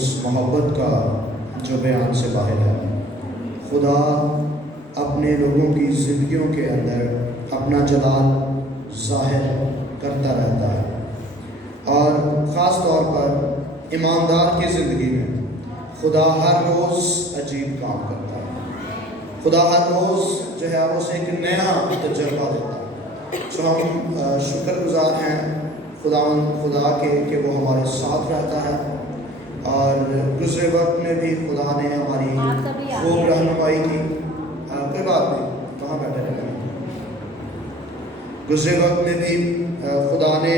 اس محبت کا جو بیان سے باہر ہے۔ خدا اپنے لوگوں کی زندگیوں کے اندر اپنا جلال ظاہر کرتا رہتا ہے، اور خاص طور پر ایماندار کی زندگی میں خدا ہر روز عجیب کام کرتا ہے۔ خدا ہر روز جو ہے اسے ایک نیا تجربہ دیتا ہے۔ سو ہم شکر گزار ہیں خدا کے کہ وہ ہمارے ساتھ رہتا ہے، اور گزرے وقت میں بھی خدا نے ہماری خوب رہنمائی کی۔ کوئی بات نہیں، کہاں بیٹھے رہے ہیں؟ گزرے وقت میں بھی خدا نے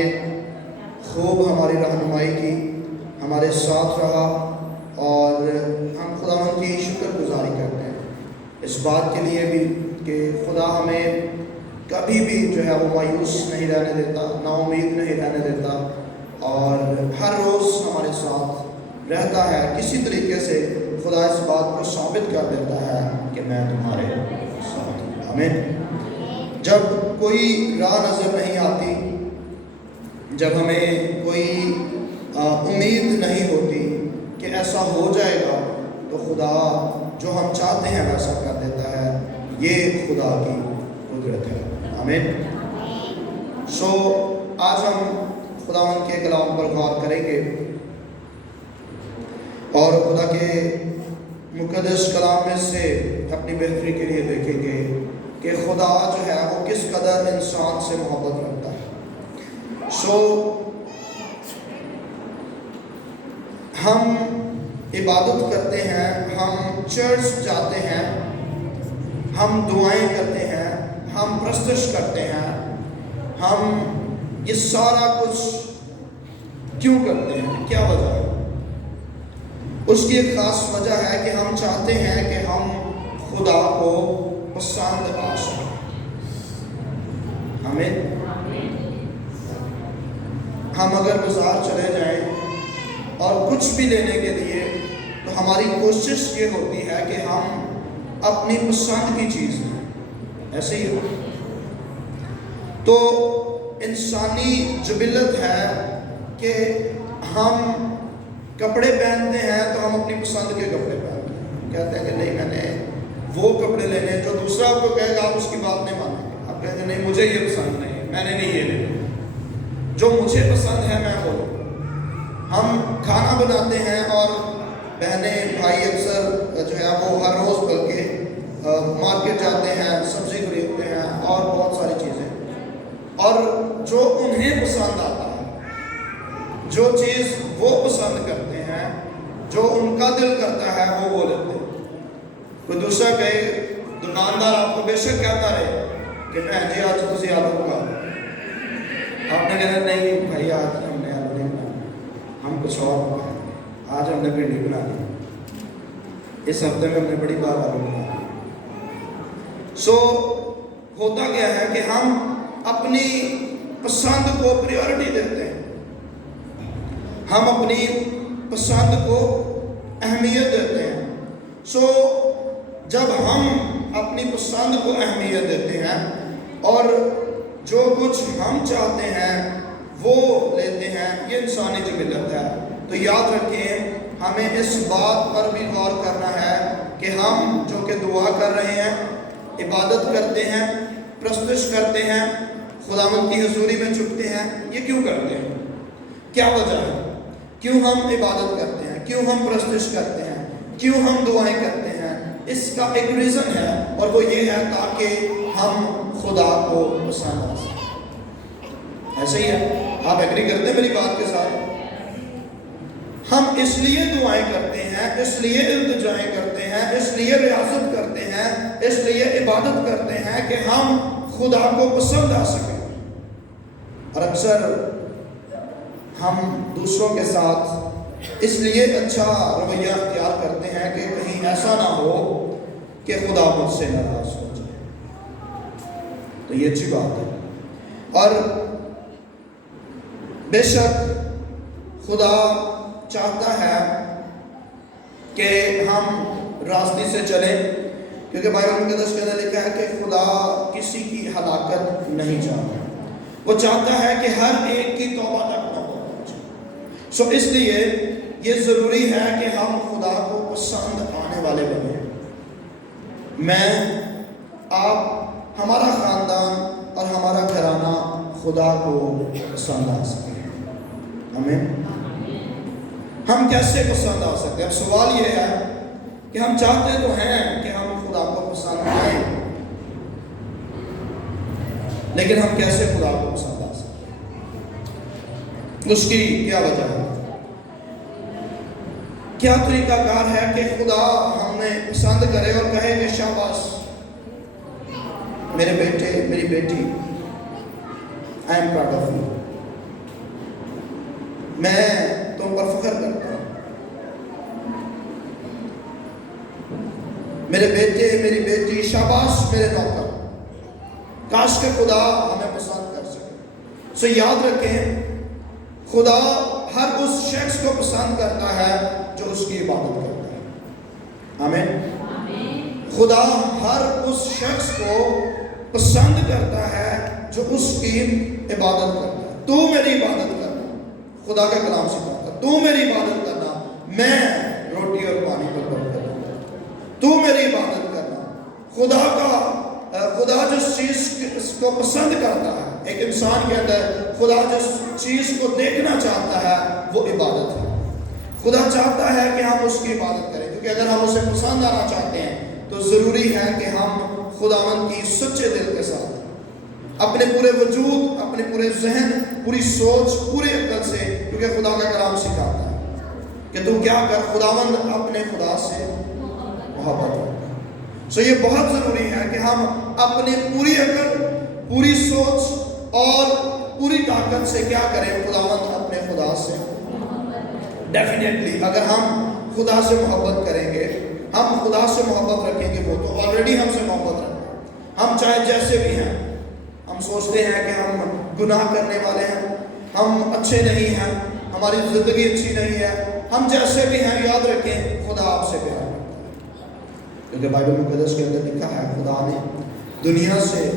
خوب ہماری رہنمائی کی، ہمارے ساتھ رہا، اور ہم خدا کی شکر گزاری کرتے ہیں اس بات کے لیے بھی کہ خدا ہمیں کبھی بھی جو ہے وہ مایوس نہیں رہنے دیتا، نا امید نہیں رہنے دیتا، اور ہر روز ہمارے ساتھ رہتا ہے۔ کسی طریقے سے خدا اس بات کو ثابت کر دیتا ہے کہ میں تمہارے ساتھ ہوں۔ آمین۔ جب کوئی راہ نظر نہیں آتی، جب ہمیں کوئی امید نہیں ہوتی کہ ایسا ہو جائے گا، تو خدا جو ہم چاہتے ہیں ویسا کر دیتا ہے۔ یہ خدا کی قدرت ہے۔ آمین۔ سو آج ہم خداوند کے کلام پر غور کریں گے، اور خدا کے مقدس کلام میں سے اپنی بہتری کے لیے دیکھیں گے کہ خدا جو ہے وہ کس قدر انسان سے محبت رکھتا ہے۔ سو ہم عبادت کرتے ہیں، ہم چرچ جاتے ہیں، ہم دعائیں کرتے ہیں، ہم پرستش کرتے ہیں، ہم یہ سارا کچھ کیوں کرتے ہیں؟ کیا وجہ ہے؟ اس کی ایک خاص وجہ ہے کہ ہم چاہتے ہیں کہ ہم خدا کو پسند آ سکیں۔ آمین۔ ہم اگر بازار چلے جائیں اور کچھ بھی لینے کے لیے، تو ہماری کوشش یہ ہوتی ہے کہ ہم اپنی پسند کی چیز لیں۔ ایسے ہی ہو تو انسانی جبلت ہے کہ ہم کپڑے پہنتے ہیں تو ہم اپنی پسند کے کپڑے پہنتے ہیں۔ کہتے ہیں کہ نہیں، میں نے وہ کپڑے لینے، جو دوسرا آپ کو کہے گا آپ اس کی بات نہیں مانیں گے۔ آپ کہتے ہیں نہیں، مجھے یہ پسند نہیں ہے، میں نے نہیں یہ لینا، جو مجھے پسند ہے میں وہ لوں۔ ہم کھانا بناتے ہیں، اور بہنیں بھائی اکثر جو ہے وہ ہر روز بلکہ مارکیٹ جاتے ہیں، سبزی خریدتے ہیں اور بہت ساری چیزیں، اور جو انہیں پسند آتا ہے، جو چیز وہ پسند کرتے ہیں، جو ان کا دل کرتا ہے وہ لیتے ہیں۔ کوئی دوسرا کہے، دکاندار آپ کو بے شک کہتا رہے کہ بہن جی آج تسی آلو پکا دو، آپ نے کہنا نہیں بھائی آج ہم نے آلو نہیں بنایا، ہم کچھ اور پکائیں گے، آج ہم نے بھنڈی بنا لی، اس ہفتے میں ہم نے بڑی بار آلو بنا لی۔ سو ہوتا کیا ہے کہ ہم اپنی پسند کو پریورٹی دیتے ہیں، ہم اپنی پسند کو اہمیت دیتے ہیں۔ سو جب ہم اپنی پسند کو اہمیت دیتے ہیں اور جو کچھ ہم چاہتے ہیں وہ لیتے ہیں، یہ انسانی جبلت ہے۔ تو یاد رکھیں، ہمیں اس بات پر بھی غور کرنا ہے کہ ہم جو کہ دعا کر رہے ہیں، عبادت کرتے ہیں، پرستش کرتے ہیں، خداوند کی حضوری میں جھکتے ہیں، یہ کیوں کرتے ہیں؟ کیا وجہ ہے؟ کیوں ہم عبادت کرتے ہیں؟ کیوں ہم پرستش کرتے ہیں؟ کیوں ہم دعائیں کرتے ہیں؟ اس کا ایک ریزن ہے، اور وہ یہ ہے تاکہ ہم خدا کو پسند آ سکیں۔ ایسے ہی ہے، آپ ایگری کرتے ہیں میری بات کے ساتھ؟ ہم اس لیے دعائیں کرتے ہیں، اس لیے التجائیں کرتے ہیں، اس لیے ریاضت کرتے ہیں، اس لیے عبادت کرتے ہیں کہ ہم خدا کو پسند آ سکیں۔ اور اکثر ہم دوسروں کے ساتھ اس لیے اچھا رویہ اختیار کرتے ہیں کہ کہیں ایسا نہ ہو کہ خدا مجھ سے ناراض ہو جائے۔ تو یہ اچھی بات ہے، اور بے شک خدا چاہتا ہے کہ ہم راستے سے چلیں، کیونکہ بائبل مقدس کے اندر لکھا ہے کہ خدا کسی کی ہلاکت نہیں چاہتا، وہ چاہتا ہے کہ ہر ایک کی توبہ تک نہ پہنچے۔ سو اس لیے یہ ضروری ہے کہ ہم خدا کو پسند آنے والے بنیں. میں، آپ، ہمارا خاندان اور ہمارا گھرانہ خدا کو پسند آ سکے. آمین. ہم کیسے پسند آ سکتے ہیں؟ اب سوال یہ ہے کہ ہم چاہتے تو ہیں کہ ہم خدا کو پسند آئیں، لیکن ہم کیسے خدا کو پسند آ سکتے ہیں؟ اس کی کیا وجہ ہے؟ کیا طریقہ کار ہے کہ خدا ہمیں پسند کرے اور کہے کہ شاباش میرے بیٹے، میری بیٹی، I am proud of you، میں تم پر فخر کرتا ہوں. میرے بیٹے، میری بیٹی، شاباش میرے نوکر. کاش کہ خدا ہمیں پسند کر سکے. سو یاد رکھیں، خدا ہر اس شخص کو پسند کرتا ہے جو اس کی عبادت کرتا ہے. آمین. خدا ہر اس شخص کو پسند کرتا ہے جو اس کی عبادت کرتا ہے. تو میری عبادت کرنا، خدا کا کلام سکھاتا ہے. تو میری عبادت کرنا، میں روٹی اور پانی پر برکت کروں. تو میری عبادت کرنا. خدا جس چیز کو پسند کرتا ہے، ایک انسان کے اندر خدا جس چیز کو دیکھنا چاہتا ہے وہ عبادت ہے. خدا چاہتا ہے کہ ہم اس کی عبادت کریں، کیونکہ اگر ہم اسے پسند آنا چاہتے ہیں تو ضروری ہے کہ ہم خداوند کی سچے دل کے ساتھ، اپنے پورے وجود، اپنے پورے ذہن، پوری سوچ، پورے عقل سے، کیونکہ خدا کا کلام سکھاتا ہے کہ تو کیا کر، خداوند اپنے خدا سے محبت ہو. سو یہ بہت ضروری ہے کہ ہم اپنی پوری عقل، پوری سوچ اور پوری طاقت سے کیا کریں، خداوند اپنے خدا سے. ڈیفینیٹلی اگر ہم خدا سے محبت کریں گے، ہم خدا سے محبت رکھیں گے، وہ تو آلریڈی ہم سے محبت رکھتے ہیں. ہم چاہے جیسے بھی ہیں، ہم سوچتے ہیں کہ ہم گناہ کرنے والے ہیں، ہم اچھے نہیں ہیں، ہماری زندگی اچھی نہیں ہے، ہم جیسے بھی ہیں، یاد رکھیں خدا آپ سے پیار کرتا ہے. کیونکہ بائبل مقدس کے اندر لکھا ہے خدا نے دنیا سے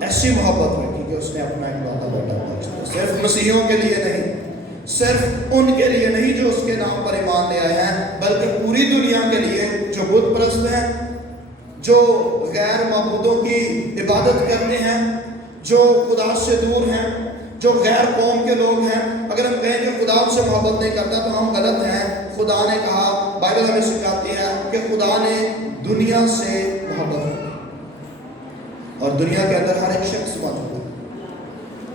ایسی محبت رکھی کہ اس نے اپنا اکلوتا بیٹا بھیجا. صرف مسیحیوں کے لیے نہیں، صرف ان کے لیے نہیں جو اس کے نام پر ایمان لے آئے ہیں، بلکہ پوری دنیا کے لیے جو بت پرست ہیں، جو غیر معبودوں کی عبادت کرتے ہیں، جو خدا سے دور ہیں، جو غیر قوم کے لوگ ہیں. اگر ہم کہیں کہ خدا ہم سے محبت نہیں کرتا تو ہم غلط ہیں. خدا نے کہا، بائبل ہمیں سکھاتی ہے کہ خدا نے دنیا سے محبت کی اور دنیا کے اندر ہر ایک شخص موجود ہے.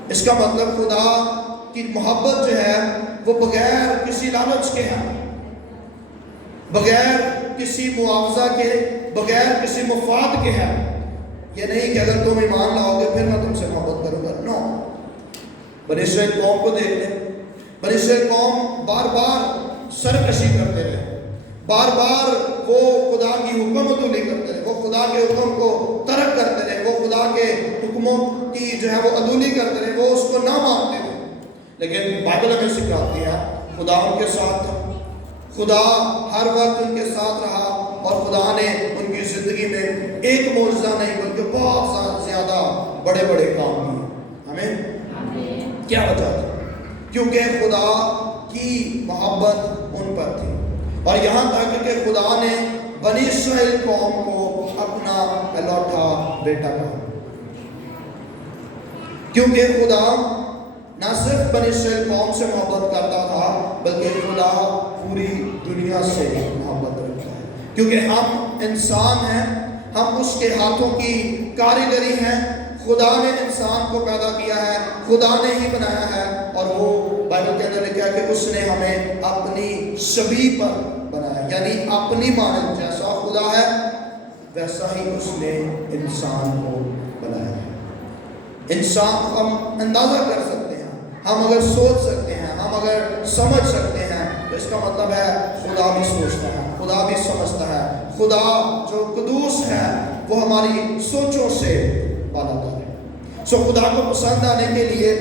اس کا مطلب خدا کی محبت جو ہے وہ بغیر کسی لالچ کے ہے، بغیر کسی معاوضہ کے، بغیر کسی مفاد کے ہے. یہ نہیں کہ اگر تم ایمان لاؤ گے پھر میں تم سے محبت کروں گا. نو. بنی اسرائیل قوم کو دیکھ لیں. بنی اسرائیل قوم بار بار سرکشی کرتے رہے، بار بار وہ خدا کی حکم عدولی کرتے رہے، وہ خدا کے حکم کو ترک کرتے رہے، وہ خدا کے حکموں کی جو ہے وہ عدولی کرتے رہے، وہ اس کو نہ مانتے رہے. لیکن بائبل ہمیں سکھاتی ہے خدا ان کے ساتھ تھا، خدا ہر وقت ان کے ساتھ رہا، اور خدا نے ان کی زندگی میں ایک معجزہ نہیں بلکہ بہت زیادہ بڑے بڑے کام کیے. ہمیں کیا وجہ تھی؟ کیونکہ خدا کی محبت ان پر تھی. اور یہاں تک کہ خدا نے بنی اسرائیل قوم کو اپنا اکلوتا بیٹا کہا، کیونکہ خدا نہ صرف بنی اسرائیل قوم سے محبت کرتا تھا بلکہ خدا پوری دنیا سے محبت رکھتا ہے. کیونکہ ہم انسان ہیں، ہم اس کے ہاتھوں کی کاریگری ہیں. خدا نے انسان کو پیدا کیا ہے، خدا نے ہی بنایا ہے، اور وہ بائبل کے اندر لکھا ہے کہ اس نے ہمیں اپنی شبیہ پر بنایا، یعنی اپنی مانند. جیسا خدا ہے ویسا ہی اس نے انسان کو بنایا ہے. انسان ہم اندازہ کر سکتے ہیں، ہم اگر سوچ سکتے ہیں، ہم اگر سمجھ سکتے ہیں تو اس کا مطلب ہے خدا بھی سوچتا ہے، خدا بھی سمجھتا ہے. خدا جو قدوس ہے وہ ہماری سوچوں سے بالاتر ہے. سو خدا کو پسند آنے کے لیے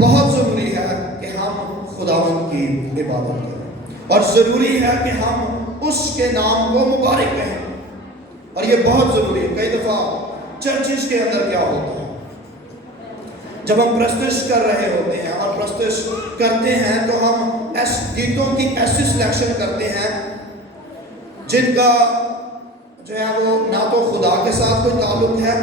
بہت ضروری ہے کہ ہم خداوند کی عبادت کریں، اور ضروری ہے کہ ہم اس کے نام کو مبارک کہیں. اور یہ بہت ضروری ہے. کئی دفعہ چرچز کے اندر کیا ہوتا ہے، جب ہم پرستش کر رہے ہوتے ہیں اور پرستش کرتے ہیں تو ہم گیتوں کی ایسی سلیکشن کرتے ہیں جن کا جو ہے وہ نہ تو خدا کے ساتھ کوئی تعلق ہے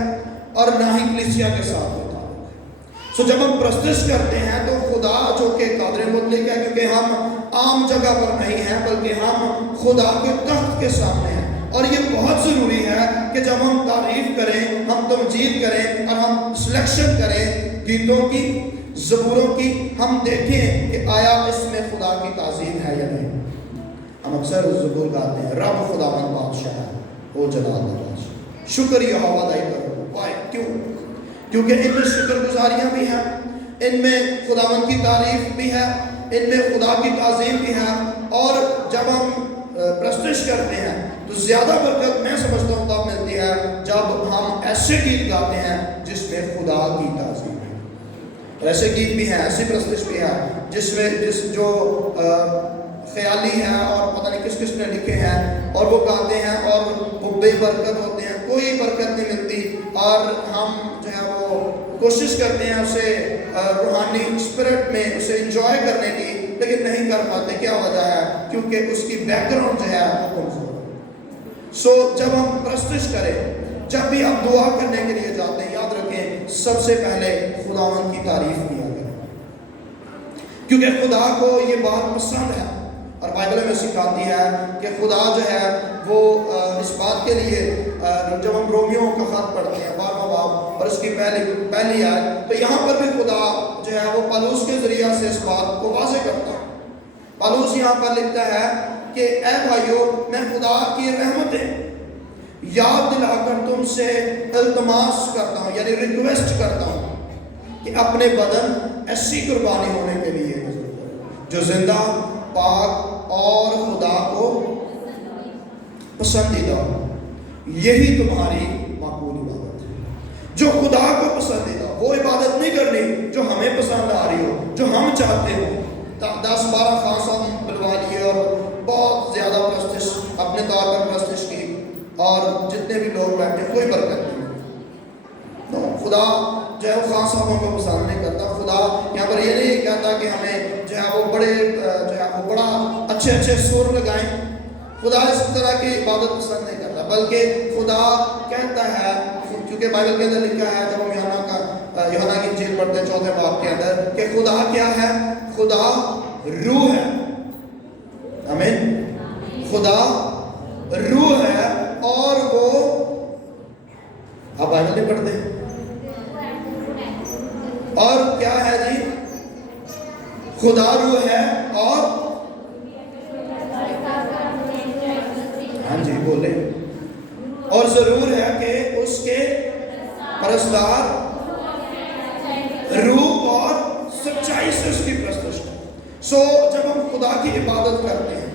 اور نہ ہی کلیسیا کے ساتھ کوئی تعلق ہے. سو جب ہم پرستش کرتے ہیں تو خدا جو کہ قادر مطلق ہے، کیونکہ ہم عام جگہ پر نہیں ہیں بلکہ ہم خدا کے تخت کے سامنے ہیں. اور یہ بہت ضروری ہے کہ جب ہم تعریف کریں، ہم تمجید کریں اور ہم سلیکشن کریں گیتوں کی، زبوروں کی، ہم دیکھیں کہ آیا اس میں خدا کی تعظیم ہے یا نہیں. ہم اکثر زبور گاتے ہیں، رب خداوند بادشاہ ہے، وہ جلال بادشاہ، شکر یہوہ دائی کرو. وائے کیوں؟ کیونکہ ان میں شکر گزاریاں بھی ہیں، ان میں خداوند کی تعریف بھی ہے، ان میں خدا کی تعظیم بھی ہے. اور جب ہم پرستش کرتے ہیں تو زیادہ برکت میں سمجھتا ہوں تب ملتی ہے جب ہم ایسے گیت گاتے ہیں جس میں خدا کی تعظیم ہے. ایسے گیت بھی ہیں، ایسی پرستش بھی ہے جس میں جو خیالی ہے اور پتہ نہیں کس کس نے لکھے ہیں اور وہ گاتے ہیں اور وہ بے برکت ہوتے ہیں، کوئی برکت نہیں ملتی. اور ہم جو ہے وہ کوشش کرتے ہیں اسے روحانی اسپرٹ میں اسے انجوائے کرنے کی، لیکن نہیں کر پاتے. کیا وجہ ہے؟ کیونکہ اس کی بیک گراؤنڈ جو ہے وہ کمزور ہے. سو جب ہم پرستش کریں، جب بھی آپ دعا کرنے کے لیے جاتے ہیں، یاد رکھیں سب سے پہلے خداوند کی تعریف کیا کریں، کیونکہ خدا کو یہ بات پسند ہے. اور بائبل میں سکھاتی ہے کہ خدا جو ہے وہ اس بات کے لیے جب ہم رومیوں کا خط پڑھتے ہیں 12واں باب اور اس کی پہلی آیت، تو یہاں پر بھی خدا جو ہے وہ پالوس کے ذریعہ سے اس بات کو واضح کرتا ہے. پالوس یہاں پر لکھتا ہے کہ اے بھائیو، میں خدا کی رحمتیں یاد دلا کر تم سے التماس کرتا ہوں، یعنی ریکویسٹ کرتا ہوں کہ اپنے بدن ایسی قربانی ہونے کے لیے جو زندہ، پاک اور خدا کو پسندیدہ ہو، یہی تمہاری معقول عبادت ہے. جو خدا کو پسندیدہ، وہ عبادت نہیں کرنی جو ہمیں پسند آ رہی ہو، جو ہم چاہتے ہو. 10-12 خاص ہم بلوا لیے اور بہت زیادہ پرستش اپنے طور پر پرستش کی، اور جتنے بھی لوگ بیٹھے کوئی برکت نہیں. تو خدا جو ہے وہ خاص صاحبوں کو پسند نہیں کرتا. خدا یہاں پر یہ نہیں کہتا کہ ہمیں جو ہے وہ بڑے جو ہے وہ بڑا اچھے سور لگائیں. خدا اس طرح کی عبادت پسند نہیں کرتا، بلکہ خدا کہتا ہے، کیونکہ بائبل کے اندر لکھا ہے جب ہم یوحنا کی انجیل پڑھتے ہیں 4 باب کے اندر کہ خدا کیا ہے؟ خدا روح ہے. آمین. خدا روح ہے اور وہ، آپ بائبل نہیں پڑھتے ہیں؟ اور کیا ہے جی؟ خدا روح ہے اور ہاں جی بولے، اور ضرور ہے کہ اس کے پرستار روح اور سچائی سے اس کی پرستش کریں. سو جب ہم خدا کی عبادت کرتے ہیں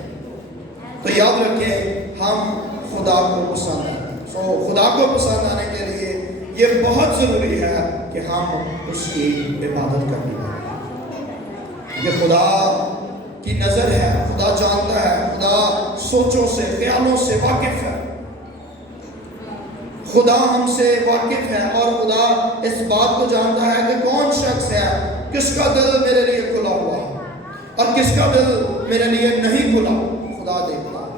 تو یاد رکھیں ہم خدا کو پسند آتے ہیں. سو خدا کو پسند آنے کے لیے یہ بہت ضروری ہے کہ ہم اس کی عبادت کرنے والے. یہ خدا کی نظر ہے، خدا جانتا ہے، خدا سوچوں سے، خیالوں سے واقف ہے. خدا ہم سے واقف ہے اور خدا اس بات کو جانتا ہے کہ کون شخص ہے، کس کا دل میرے لیے کھلا ہوا ہے اور کس کا دل میرے لیے نہیں کھلا. خدا دیکھتا ہے،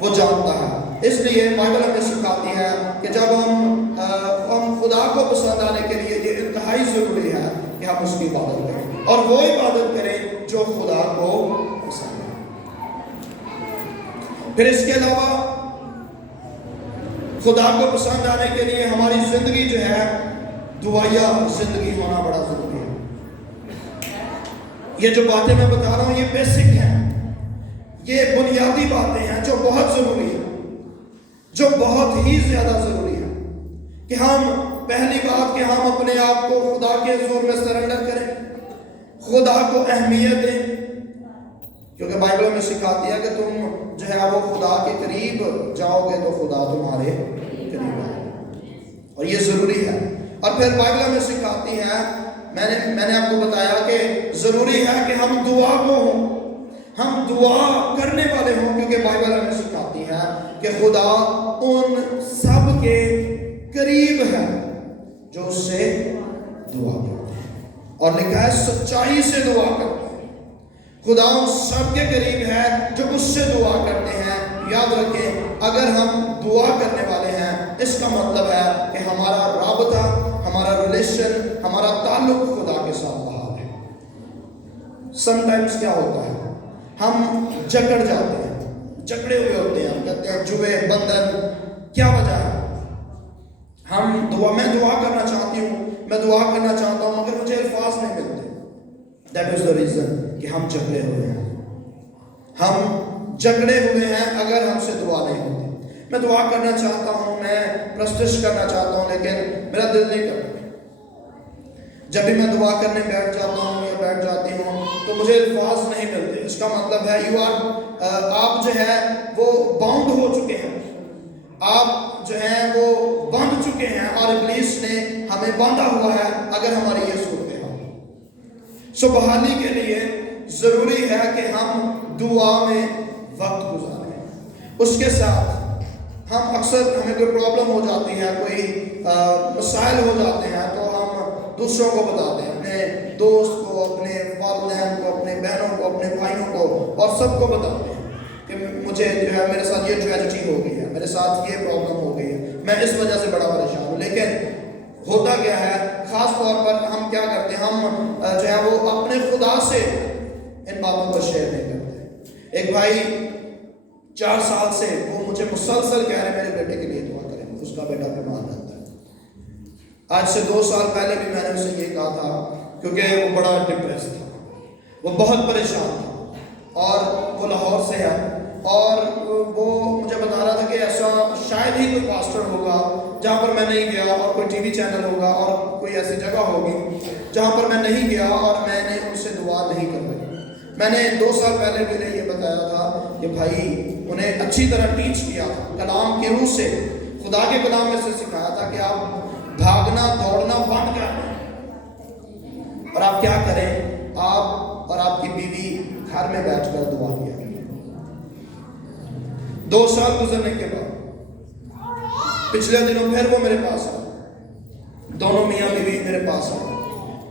وہ جانتا ہے. اس لیے بائبل ہمیں سکھاتی ہے کہ جب ہم خدا کو پسند آنے کے لیے یہ انتہائی ضروری ہے کہ ہم اس کی عبادت کریں، اور وہ عبادت کریں جو خدا کو پسند ہے. پھر اس کے علاوہ خدا کو پسند آنے کے لیے ہماری زندگی جو ہے دعائیا زندگی ہونا بڑا ضروری ہے. یہ جو باتیں میں بتا رہا ہوں یہ بیسک ہیں، یہ بنیادی باتیں ہیں جو بہت ضروری ہیں، جو بہت ہی زیادہ ضروری ہے کہ ہم پہلی بات کہ ہم اپنے آپ کو خدا کے حضور میں سرنڈر کریں، خدا کو اہمیت دیں. کیونکہ بائبل میں سکھاتی ہے کہ تم جو ہے وہ خدا کے قریب جاؤ گے تو خدا تمہارے قریب آئے، اور یہ ضروری ہے. اور پھر بائبل میں سکھاتی ہے، میں نے آپ کو بتایا کہ ضروری ہے کہ ہم دعا کو ہوں، ہم دعا کرنے والے ہوں، کیونکہ بائبل ہمیں سکھاتی ہے کہ خدا ان سب کے قریب ہے جو اس سے دعا کرتے ہیں، اور لکھا ہے سچائی سے دعا کرتے ہیں. خدا ان سب کے قریب ہے جو اس سے دعا کرتے ہیں۔ یاد رکھیں، اگر ہم دعا کرنے والے ہیں اس کا مطلب ہے کہ ہمارا رابطہ، ہمارا ریلیشن، ہمارا تعلق خدا کے ساتھ بحال ہے۔ سم ٹائمز کیا ہوتا ہے، ہم جکڑ جاتے ہیں، جکڑے ہوئے ہوتے ہیں، ہم کہتے ہیں جوے بندھن، کیا وجہ ہے؟ میں دعا کرنا چاہتی ہوں، میں دعا کرنا چاہتا ہوں، مگر مجھے الفاظ نہیں ملتے۔ That is the reason کہ ہم جکڑے ہوئے ہیں، ہم جکڑے ہوئے ہیں اگر ہم سے دعا نہیں ہوتی۔ میں دعا کرنا چاہتا ہوں، میں پرستش کرنا چاہتا ہوں، لیکن میرا دل نہیں کرتا۔ جب بھی میں دعا کرنے بیٹھ جاتا ہوں یا بیٹھ جاتی ہوں تو مجھے الفاظ نہیں ملتے۔ اس کا مطلب ہے آپ جو ہے وہ باؤنڈ ہو چکے ہیں، آپ جو ہیں وہ بندھ چکے ہیں، اور ابلیس نے ہمیں باندھا ہوا ہے اگر ہماری یہ صورت ہے۔ سو بحالی کے لیے ضروری ہے کہ ہم دعا میں وقت گزاریں۔ اس کے ساتھ ہم اکثر ہمیں کوئی پرابلم ہو جاتی ہے، کوئی مسائل ہو جاتے ہیں تو ہم دوسروں کو بتاتے ہیں، اپنے دوست کو، اپنے والدین کو، اپنے بہنوں کو، اپنے بھائیوں کو، اور سب کو بتاتے ہیں کہ مجھے جو ہے میرے ساتھ یہ ٹریجڈی ہو گئی ہے، میرے ساتھ یہ پرابلم ہو گئی ہے، میں اس وجہ سے بڑا پریشان ہوں۔ لیکن ہوتا کیا ہے، خاص طور پر ہم کیا کرتے ہیں، ہم جو ہے وہ اپنے خدا سے ان باتوں کو شیئر نہیں کرتے۔ ایک بھائی 4 سال سے وہ مجھے مسلسل کہہ رہے میرے بیٹے کے لیے دعا کریں، اس کا بیٹا بیمار رہتا ہے۔ آج سے 2 سال پہلے بھی میں نے اسے یہ کہا تھا، کیونکہ وہ بڑا ڈپریس تھا، وہ بہت پریشان تھا، اور وہ لاہور سے ہے، اور وہ مجھے بتا رہا تھا کہ ایسا شاید ہی کوئی پاسٹر ہوگا جہاں پر میں نہیں گیا، اور کوئی ٹی وی چینل ہوگا اور کوئی ایسی جگہ ہوگی جہاں پر میں نہیں گیا اور میں نے ان سے دعا نہیں کروائی۔ میں نے 2 سال پہلے بھی انہیں یہ بتایا تھا کہ بھائی انہیں اچھی طرح ٹیچ کیا تھا، کلام کی روح سے، خدا کے کلام میں سے سکھایا تھا کہ آپ بھاگنا دوڑنا بند کر دیں، اور آپ کیا کریں، آپ اور آپ کی بیوی گھر میں بیٹھ کر دعا کیا کریں۔ 2 سال گزرنے کے بعد پچھلے دنوں پھر وہ میرے پاس آئے، دونوں میاں بیوی میرے پاس آئے،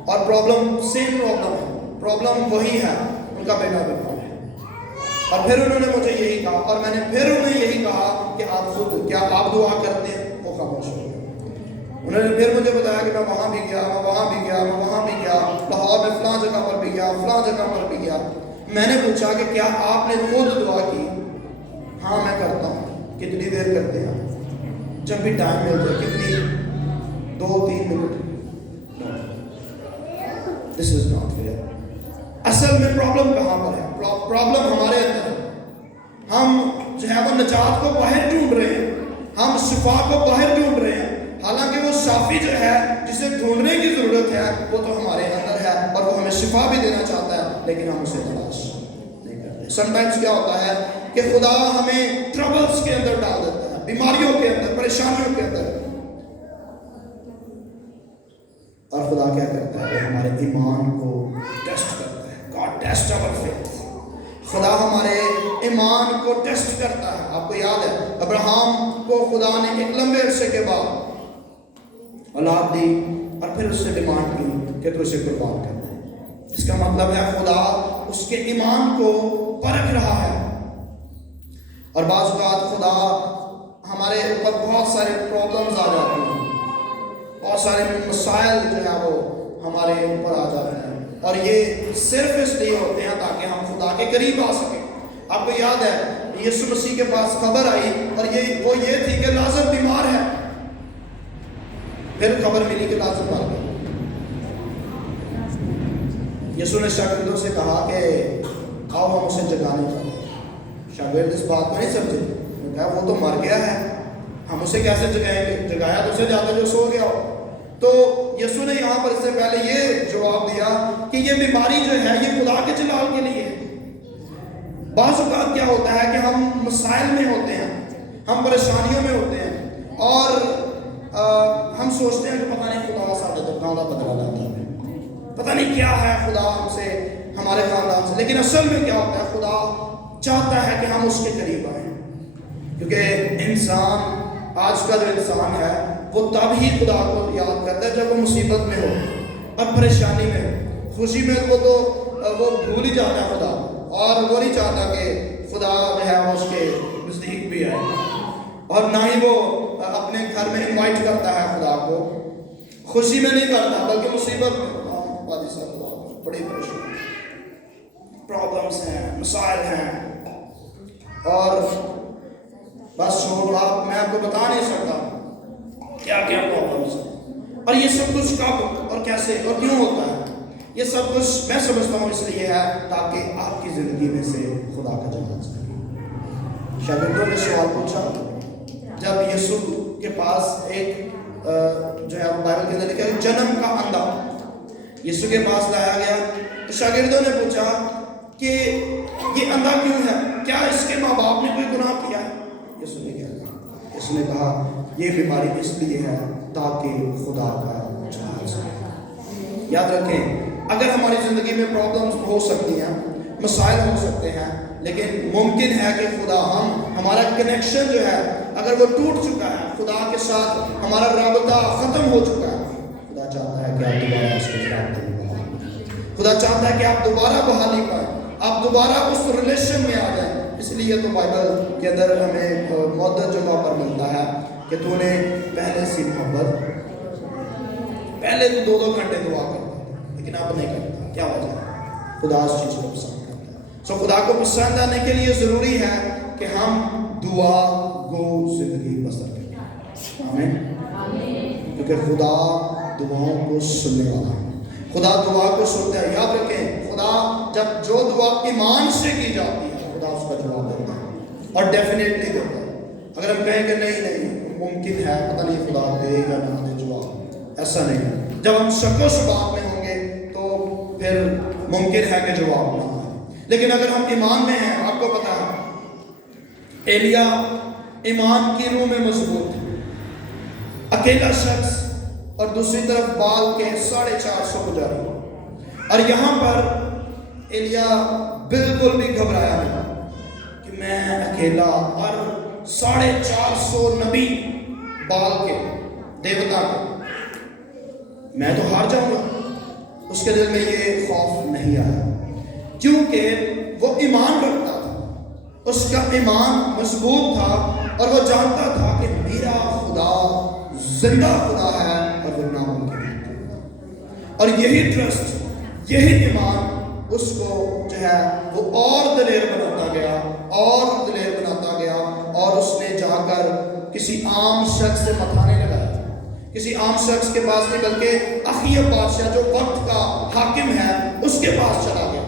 اور پرابلم سیم پرابلم ہے، پرابلم وہی ہے، ان کا بیٹا بیمار ہے۔ اور پھر انہوں نے مجھے یہی کہا، اور میں نے پھر انہیں یہی کہا کہ آپ خود کیا آپ دعا کرتے ہیں؟ وہ خاموش ہو گئے۔ انہوں نے پھر مجھے بتایا کہ میں وہاں بھی گیا، میں وہاں بھی گیا، میں وہاں بھی گیا، لاہور میں فلاں جگہ پر بھی گیا، فلاں جگہ پر بھی گیا۔ میں نے پوچھا کہ کیا آپ نے خود دعا کی؟ ہاں میں کرتا ہوں۔ کتنی دیر کرتے ہیں؟ جب بھی ٹائم مل جائے۔ کتنی؟ 2-3 minute. This is not fair. اصل میں پرابلم کہاں پر ہے؟ پرابلم ہمارے اندر ہے۔ ہم جو ہے وہ نجات کو باہر ڈھونڈ رہے ہیں، ہم شفا کو باہر ڈھونڈ رہے ہیں، حالانکہ وہ شافی جو ہے جسے ڈھونڈنے کی ضرورت ہے وہ تو ہمارے اندر ہے، اور وہ ہمیں شفا بھی دینا چاہتا ہے، لیکن ہم اسے تلاش نہیں کرتے۔ سم ٹائمز کیا ہوتا ہے کہ خدا ہمیں ٹربلز کے اندر ڈال دیتا ہے، بیماریوں کے اندر، پریشانیوں کے اندر، اور خدا کیا کرتا ہے؟ وہ ہمارے ایمان کو ٹیسٹ کرتا ہے۔ God test our faith۔ خدا ہمارے ایمان کو ٹیسٹ کرتا ہے۔ آپ کو یاد ہے ابراہیم کو خدا نے ایک لمبے عرصے کے بعد اولاد دی، اور پھر اس سے ڈیمانڈ کی کہ تو اسے قربان کرنا ہے۔ اس کا مطلب ہے خدا اس کے ایمان کو پرکھ رہا ہے۔ اور بعض اوقات خدا ہمارے اوپر بہت سارے پرابلمز آ جاتے ہیں، بہت سارے مسائل جو ہے وہ ہمارے اوپر آ جاتے ہیں، اور یہ صرف اس لیے ہوتے ہیں تاکہ ہم خدا کے قریب آ سکیں۔ آپ کو یاد ہے یسوع مسیح کے پاس خبر آئی، اور وہ یہ تھی کہ لازر بیمار ہے۔ پھر خبر ملی کہ لازر مر گیا۔ یسوع نے شاگردوں سے کہا کہ آؤ ہم اسے جگانے چاہتے ہیں۔ شاگرد اس بات کو نہیں سمجھے، انہوں نے کہا وہ تو مر گیا ہے، ہم اسے کیسے جگائیں گے؟ جگایا تو اسے جاتا جو سو گیا ہو۔ تو یسوع نے یہاں پر اس سے پہلے یہ جواب دیا کہ یہ بیماری جو ہے یہ خدا کے جلال کے لیے ہے۔ بعض اوقات کیا ہوتا ہے کہ ہم مسائل میں ہوتے ہیں، ہم پریشانیوں میں ہوتے ہیں، اور ہم سوچتے ہیں کہ پتہ نہیں خدا سارے دکھانا بدلا لاتا ہے، پتہ نہیں کیا ہے خدا ہم سے، ہمارے خاندان سے۔ لیکن اصل میں کیا ہوتا ہے؟ خدا چاہتا ہے کہ ہم اس کے قریب آئیں، کیونکہ انسان، آج کا جو انسان ہے وہ تب ہی خدا کو یاد کرتا ہے جب وہ مصیبت میں ہو اور پریشانی میں ہو۔ خوشی میں وہ بھول ہی جاتا ہے خدا کو۔ اور وہ نہیں چاہتا کہ خدا جو ہے اس کے نزدیک بھی آئے، اور نہ ہی وہ اپنے گھر میں انوائٹ کرتا ہے خدا کو، خوشی میں نہیں کرتا بلکہ مصیبت میں۔ وادی صاحب بڑی پریشانی، پرابلمس ہیں، مسائل ہیں، اور بس میں آپ کو بتا نہیں سکتا کیا کیا پرابلمس ہیں، اور یہ سب کچھ کب اور کیسے اور کیوں ہوتا ہے۔ یہ سب کچھ میں سمجھتا ہوں اس لیے ہے تاکہ آپ کی زندگی میں سے خدا کا جلال ظاہر۔ شاگردوں نے سوال پوچھا جب یسوع کے پاس ایک جو ہے بائبل کے اندر لکھا ہے جنم کا اندھا یسوع کے پاس لایا گیا، تو شاگردوں نے پوچھا کہ یہ اندھا کیوں ہے، کیا اس کے ماں باپ نے کوئی گناہ کیا ہے؟ یسوع نے کہا، اس نے کہا یہ بیماری اس لیے ہے تاکہ خدا کا جلال ظاہر۔ یاد رکھیں، اگر ہماری زندگی میں پرابلمز ہو سکتی ہیں، مسائل ہو سکتے ہیں، لیکن ممکن ہے کہ خدا ہمارا کنیکشن جو ہے اگر وہ ٹوٹ چکا ہے، خدا کے ساتھ ہمارا رابطہ ختم ہو چکا ہے، خدا چاہتا ہے کہ آپ دوبارہ اس کے رابطے میں بحال ہوں۔ خدا چاہتا ہے کہ آپ دوبارہ بحالی پائیں، آپ دوبارہ اس ریلیشن میں آ جائیں۔ اس لیے تو بائبل کے اندر ہمیں مدت جگہ پر ملتا ہے کہ تو نے پہلے سی محبت، پہلے تو 2 گھنٹے دعا کرتا لیکن اب نہیں کرتا، کیا وجہ ہے؟ خدا اس چیز کو پسند کرتا ہے۔ سو خدا کو پسند آنے کے لیے ضروری ہے کہ ہم دعا گو زندگی بسر کریں۔ آمین۔ کیونکہ خدا دعاؤں کو سننے والا ہے، خدا دعا کو سنتا ہے۔ یاد رکھیں، خدا جب جو دعا ایمان سے کی جاتی ہے خدا اس کا جواب دیتا ہے، اور ڈیفینیٹلی دیتا ہے۔ اگر ہم کہیں کہ نہیں ممکن ہے، پتہ نہیں خدا دے یا نہ دے جواب، ایسا نہیں ہے۔ جب ہم شک و شبہات میں ہوں گے تو پھر ممکن ہے کہ جواب نہ آئے، لیکن اگر ہم ایمان میں ہیں، آپ کو پتا ہے ایلیا ایمان کی روح میں مضبوط ہے، اکیلا شخص، اور دوسری طرف بال کے 450 پجاری، اور یہاں پر ایلیا بالکل بھی گھبرایا نہیں کہ میں اکیلا، اور 450 نبی بال کے دیوتا کے، میں تو ہار جاؤں گا۔ اس کے دل میں یہ خوف نہیں آیا، کیونکہ وہ ایمان رکھتا تھا، اس کا ایمان مضبوط تھا، اور وہ جانتا تھا کہ میرا خدا زندہ خدا ہے اور وہ ناممکن ہے۔ اور یہی ٹرسٹ، یہی ایمان اس کو جو ہے وہ اور دلیر بناتا گیا، اور دلیر بناتا گیا، اور اس نے جا کر کسی عام شخص سے متھا نہیں لگایا، کسی عام شخص کے پاس نہیں، بلکہ اخیب بادشاہ جو وقت کا حاکم ہے اس کے پاس چلا گیا،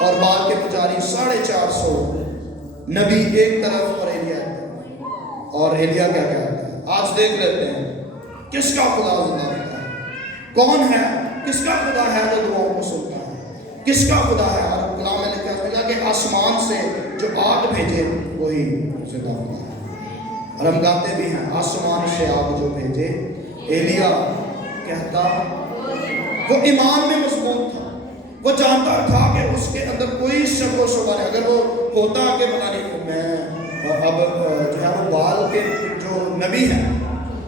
اور بال کے پجاری 450 نبی ایک طرف اور ایلیا ایک طرف۔ اور ایلیا کیا کہتا ہے؟ آج دیکھ لیتے ہیں کس کا خدا زندہ ہوتا ہے، کون ہے، کس کا خدا ہے جو دعاؤں کو سنتا ہے، کس کا خدا ہے۔ اور کلام میں لکھا ہے کہ آسمان سے جو آگ بھیجے وہی زندہ ہوتا ہے، اور ہم گاتے بھی ہیں آسمان سے آگ جو بھیجے۔ ایلیا کہتا وہ ایمان میں مضبوط تھا، وہ جانتا تھا کہ اس کے اندر کوئی شک و شبہ نہیں، اگر وہ ہوتا کہ پتہ نہیں میں اب جو ہے وہ بال کے جو نبی ہیں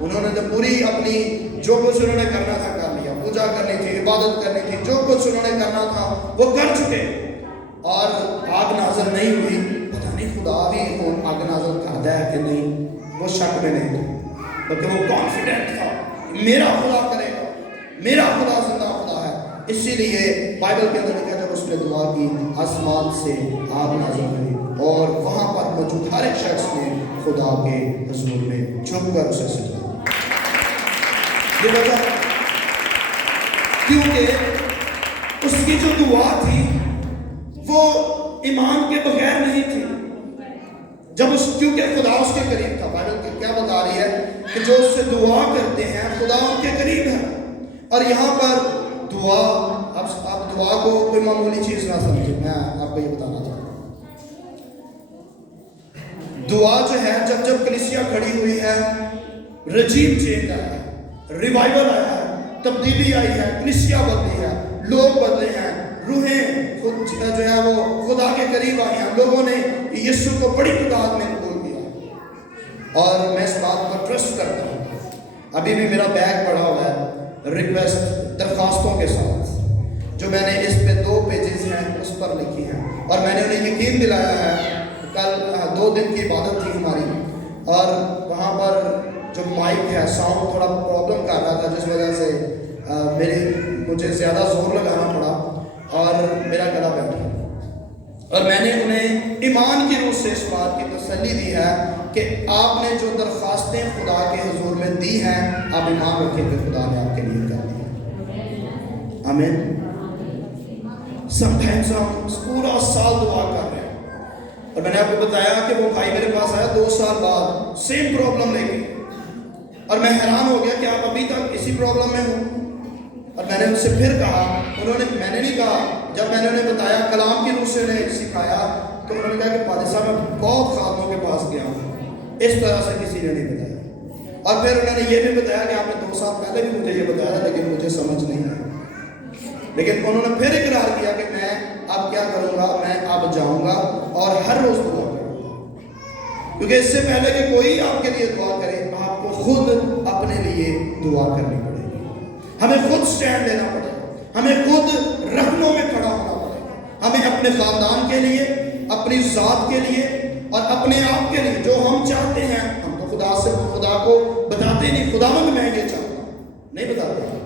انہوں نے تو پوری اپنی جو کچھ انہوں نے کرنا تھا کر لیا، پوجا کرنی تھی، عبادت کرنی تھی، جو کچھ انہوں نے کرنا تھا وہ کر چکے، اور آگ نازل نہیں ہوئی، پتہ نہیں خدا بھی آگ نازل کرتا ہے کہ نہیں، وہ شک میں نہیں تھا، بلکہ وہ کانفیڈنٹ تھا میرا خدا کرے گا، میرا خدا زندہ خدا ہے۔ اسی لیے بائبل کے اندر لکھا جب اس نے دعا کی آسمان سے آگ نازل ہوئی، اور وہاں پر موجود ہر ایک شخص نے خدا کے حضور میں جھک کر اسے سجدہ کیا۔ یہ وجہ کیونکہ اس کی جو دعا تھی وہ ایمان کے بغیر نہیں تھی، جب کیونکہ خدا اس کے قریب تھا۔ بائبل کیا بتا رہی ہے کہ جو اس سے دعا کرتے ہیں خدا ان کے قریب ہے، اور یہاں پر دعا، اب آپ دعا کو کوئی معمولی چیز نہ سمجھیں، میں آپ کو یہ بتانا چاہتا ہوں، دعا جو ہے جب کلیسیا کھڑی ہوئی ہے، رجیم چینج آیا ہے، ریوائول آیا ہے، تبدیلی آئی ہے، کلیسیا بدلی ہے، لوگ بدلے ہیں، روحیں خود جو ہے وہ خدا کے قریب آئی ہیں، لوگوں نے یسوع کو بڑی تعداد میں قبول کیا، اور میں اس بات پر ٹرسٹ کرتا ہوں۔ ابھی بھی میرا بیگ پڑا ہوا ہے ریکویسٹ، درخواستوں کے ساتھ، جو میں نے اس پہ 2 پیجز ہیں اس پر لکھی ہیں، اور میں نے انہیں یقین دلایا ہے. کل 2 دن کی عبادت تھی ہماری، اور وہاں پر جو مائک ہے ساؤنڈ تھوڑا پرابلم کر رہا تھا، جس وجہ سے مجھے زیادہ زور لگانا پڑا اور میرا گلا بیٹھ گیا. اور میں نے انہیں ایمان کی روح سے اس بات کی تسلی دی ہے کہ آپ نے جو درخواستیں خدا کے حضور میں دی ہیں، آپ ایمان رکھیں کہ خدا نے آپ کے لیے کر دیا. آمین. سمٹائمز ہم پورا سال دعا کر رہے ہیں، اور میں نے آپ کو بتایا کہ وہ بھائی میرے پاس آیا 2 سال بعد سیم پرابلم لے کے، اور میں حیران ہو گیا کہ آپ ابھی تک اسی پرابلم میں ہوں. اور میں نے ان سے پھر کہا، میں نے نہیں کہا، جب میں نے انہیں بتایا کلام کی روح سے انہیں سکھایا، تو انہوں نے کہا کہ پادری صاحب میں بہت خاتموں کے پاس گیا ہوں، اس طرح سے کسی نے نہیں بتایا. اور پھر انہوں نے یہ بھی بتایا کہ آپ نے 2 سال پہلے بھی مجھے یہ بتایا، لیکن مجھے سمجھ نہیں آیا. لیکن انہوں نے پھر اقرار کیا کہ میں اب کیا کروں گا، میں اب جاؤں گا اور ہر روز دعا کروں گا. کیونکہ اس سے پہلے کہ کوئی آپ کے لیے دعا کرے، آپ کو خود اپنے لیے دعا کرنی پڑے گی. ہمیں خود سٹینڈ لینا پڑے گا، ہمیں خود رکھنوں میں کھڑا ہونا پڑے گا. ہمیں اپنے خاندان کے لیے، اپنی ذات کے لیے اور اپنے آپ کے لیے جو ہم چاہتے ہیں، ہم تو خدا کو بتاتے نہیں. خداوند میں یہ چاہتا ہوں نہیں بتاتے،